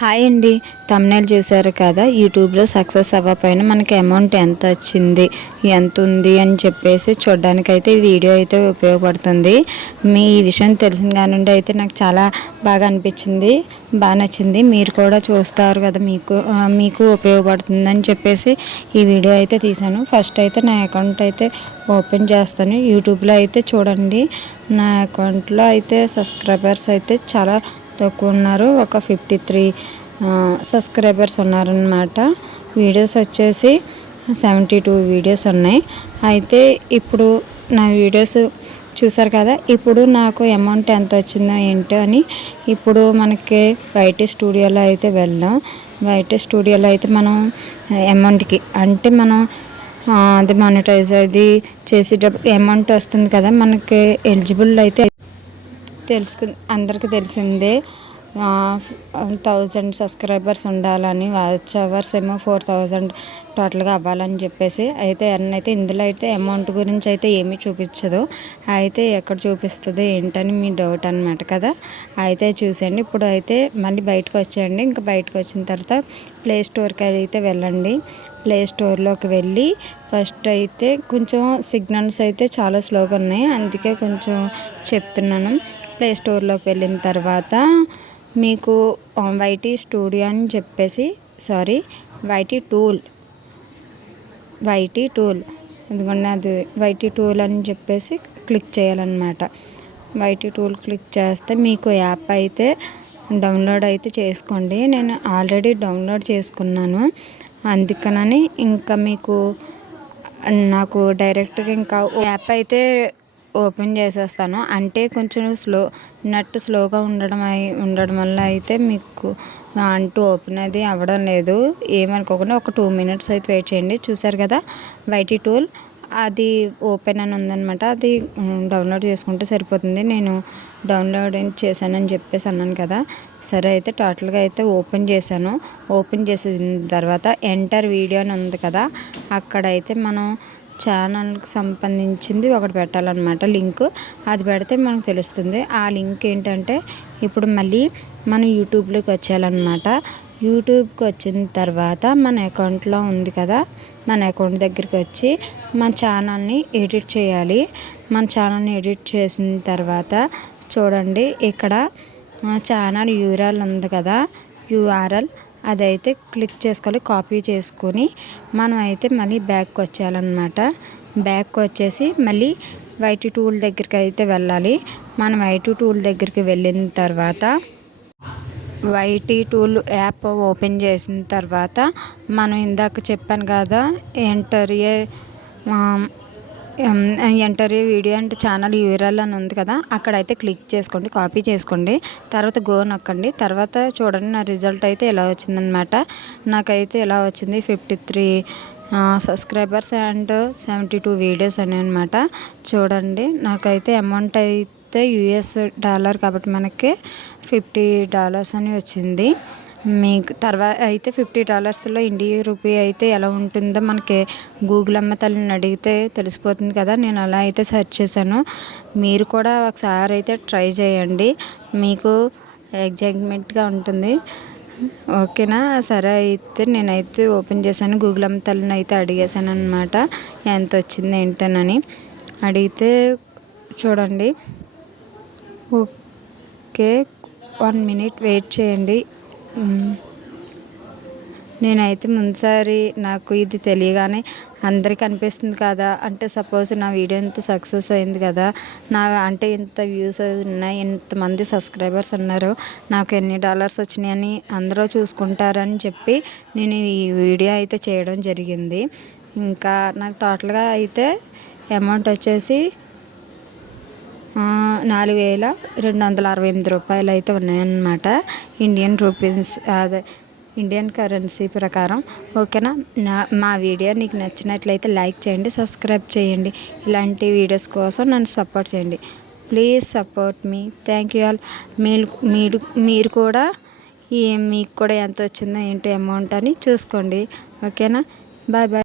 Hi అండి. Thumbnail చూసారు కదా? యూట్యూబ్లో సక్సెస్ అవ్వకపోయినా మనకి అమౌంట్ ఎంత వచ్చింది? ఎంత ఉంది అని చెప్పేసి చూడడానికైతే ఈ వీడియో అయితే ఉపయోగపడుతుంది. మీ ఈ విషయం తెలిసిన కానుండి అయితే నాకు చాలా బాగా అనిపించింది. బాగా నచ్చింది. మీరు కూడా చూస్తారు కదా మీకు మీకు ఉపయోగపడుతుందని చెప్పేసి ఈ వీడియో అయితే తీశాను. ఫస్ట్ అయితే నా అకౌంట్ అయితే ఓపెన్ చేస్తాను. యూట్యూబ్లో అయితే చూడండి. నా అకౌంట్లో అయితే సబ్స్క్రైబర్స్ అయితే చాలా తక్కువ ఉన్నారు. ఒక ఫిఫ్టీ త్రీ సబ్స్క్రైబర్స్ ఉన్నారనమాట వీడియోస్ వచ్చేసి సెవెంటీ టూ వీడియోస్ ఉన్నాయి. అయితే ఇప్పుడు నా వీడియోస్ చూసారు కదా ఇప్పుడు నాకు అమౌంట్ ఎంత వచ్చిందో ఏంటో అని ఇప్పుడు మనకి వైటీ స్టూడియోలో అయితే వెళ్ళాం బయట స్టూడియోలో అయితే మనం అమౌంట్కి అంటే మనం అది మానిటైజ్ అది చేసేటప్పుడు అమౌంట్ వస్తుంది కదా మనకి ఎలిజిబుల్ అయితే తెలుసుకు అందరికీ తెలిసిందే. థౌజండ్ సబ్స్క్రైబర్స్ ఉండాలని వాచ్ అవర్స్ ఏమో ఫోర్ థౌజండ్ టోటల్గా అవ్వాలని చెప్పేసి అయితే ఎర్న్ అయితే ఇందులో అయితే అమౌంట్ గురించి అయితే ఏమీ చూపించదు. అయితే ఎక్కడ చూపిస్తుంది ఏంటని మీ డౌట్ అనమాట కదా. అయితే చూసేయండి. ఇప్పుడు అయితే మళ్ళీ బయటకు వచ్చేయండి. ఇంకా బయటకు వచ్చిన తర్వాత ప్లే స్టోర్కి అయితే వెళ్ళండి. ప్లే స్టోర్లోకి వెళ్ళి ఫస్ట్ అయితే కొంచెం సిగ్నల్స్ అయితే చాలా స్లోగా ఉన్నాయి. అందుకే కొంచెం చెప్తున్నాను. ప్లే స్టోర్లోకి వెళ్ళిన తర్వాత మీకు వైటీ స్టూడియో అని చెప్పేసి sorry YT tool YT tool ఎందుకంటే అది వైటీ టూల్ అని చెప్పేసి క్లిక్ చేయాలన్నమాట. వైటీ టూల్ క్లిక్ చేస్తే మీకు యాప్ అయితే డౌన్లోడ్ అయితే చేసుకోండి. నేను ఆల్రెడీ డౌన్లోడ్ చేసుకున్నాను. అందుకనని ఇంకా మీకు నాకు డైరెక్ట్గా ఇంకా యాప్ అయితే ఓపెన్ చేసేస్తాను. అంటే కొంచెం స్లో నెట్ స్లోగా ఉండడం అయి ఉండడం వల్ల అయితే మీకు అంటూ ఓపెన్ అది అవ్వడం లేదు. ఏమనుకోకుండా ఒక టూ మినిట్స్ అయితే వెయిట్ చేయండి. చూసారు కదా వైటీ టూల్? అది ఓపెన్ అని ఉందనమాట అది డౌన్లోడ్ చేసుకుంటే సరిపోతుంది. నేను డౌన్లోడ్ చేశానని చెప్పేసి అన్నాను కదా. సరే అయితే టోటల్గా అయితే ఓపెన్ చేశాను. ఓపెన్ చేసిన తర్వాత ఎంటర్ వీడియో అని ఉంది కదా. అక్కడైతే మనం ఛానల్కి సంబంధించింది ఒకటి పెట్టాలన్నమాట లింక్. అది పెడితే మనకు తెలుస్తుంది. ఆ లింక్ ఏంటంటే ఇప్పుడు మళ్ళీ మనం యూట్యూబ్లోకి వచ్చేయాలన్నమాట. యూట్యూబ్కి వచ్చిన తర్వాత మన అకౌంట్లో ఉంది కదా మన అకౌంట్ దగ్గరికి వచ్చి మన ఛానల్ని ఎడిట్ చేయాలి. మన ఛానల్ని ఎడిట్ చేసిన తర్వాత చూడండి ఇక్కడ ఛానల్ యూఆర్ఎల్ ఉంది కదా యూఆర్ఎల్ అదైతే క్లిక్ చేసుకోవాలి కాపీ చేసుకొని మనం అయితే మళ్ళీ బ్యాక్కి వచ్చేయాలన్నమాట. బ్యాక్ వచ్చేసి మళ్ళీ వైట్ టూల్ దగ్గరికి అయితే వెళ్ళాలి. మనం వైట్ టూల్ దగ్గరికి వెళ్ళిన తర్వాత వైటీ టూల్ యాప్ ఓపెన్ చేసిన తర్వాత మనం ఇందాక చెప్పాను కదా enter a enter video and channel URL అని ఉంది కదా అక్కడైతే క్లిక్ చేసుకోండి కాపీ చేసుకోండి తర్వాత గో నొక్కండి తర్వాత చూడండి నా రిజల్ట్ అయితే ఇలా వచ్చిందనమాట నాకైతే ఇలా వచ్చింది fifty three subscribers and seventy two videos అని అనమాట చూడండి నాకైతే అమౌంట్ అయితే యూఎస్ డాలర్ కాబట్టి మనకి ఫిఫ్టీ డాలర్స్ అని వచ్చింది. మీకు తర్వాత అయితే ఫిఫ్టీ డాలర్స్లో ఇండియా రూపీ అయితే ఎలా ఉంటుందో మనకి గూగుల్ అమ్మ తల్లిని అడిగితే తెలిసిపోతుంది కదా నేను అలా అయితే సెర్చ్ చేశాను. మీరు కూడా ఒకసారి అయితే ట్రై చేయండి. మీకు ఎగ్జైట్మెంట్గా ఉంటుంది. ఓకేనా? సరే అయితే నేనైతే ఓపెన్ చేశాను. గూగుల్ అమ్మ తల్లిని అయితే అడిగేశాను అనమాట ఎంత వచ్చింది ఏంటనని. అడిగితే చూడండి. ఓకే. వన్ మినిట్ వెయిట్ చేయండి. నేనైతే ముందుసారి నాకు ఇది తెలియగానే అందరికీ అనిపిస్తుంది కదా. అంటే సపోజ్ నా వీడియో ఇంత సక్సెస్ అయింది కదా. నా అంటే ఇంత వ్యూస్ ఉన్నాయి ఇంతమంది సబ్స్క్రైబర్స్ ఉన్నారు నాకు ఎన్ని డాలర్స్ వచ్చినాయని అందరూ చూసుకుంటారని చెప్పి నేను ఈ వీడియో అయితే చేయడం జరిగింది. ఇంకా నాకు టోటల్గా అయితే అమౌంట్ వచ్చేసి నాలుగు వేల రెండు వందల అరవై ఎనిమిది రూపాయలు అయితే ఉన్నాయన్నమాట. ఇండియన్ రూపీస్ అదే ఇండియన్ కరెన్సీ ప్రకారం. ఓకేనా? నా మా వీడియో నీకు నచ్చినట్లయితే లైక్ చేయండి సబ్స్క్రైబ్ చేయండి. ఇలాంటి వీడియోస్ కోసం నన్ను సపోర్ట్ చేయండి. Please support me. Thank you all. మీరు మీరు మీరు కూడా ఈ మీకు కూడా ఎంత వచ్చిందో ఏంటి అమౌంట్ అని చూసుకోండి. ఓకేనా? Bye bye.